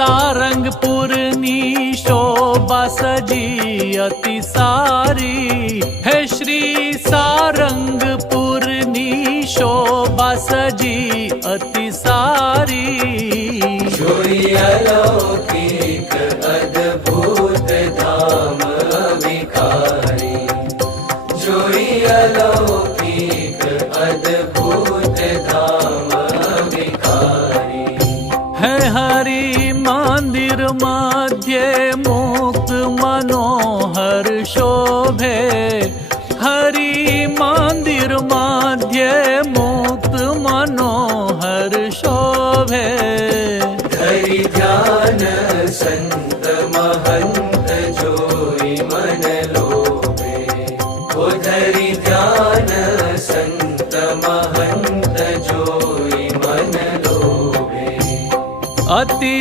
सारंगपुरनी शोभा सजी अति सारी। है श्री सारंगपुरनी शोभा सजी अति सारी। जोई अलौकिक अद्भुत धाम अविकारी। जोई अलौकिक अद्भुत धाम अविकारी। है हरि मंदिर मध्य मुक्त मनोहर शोभे। हरि मंदिर मध्य मुक्त मनोहर शोभे। धरि ध्यान संत महंत जोई मन लोभे। ओ धरि ध्यान संत महंत जोई मन लोभे। अति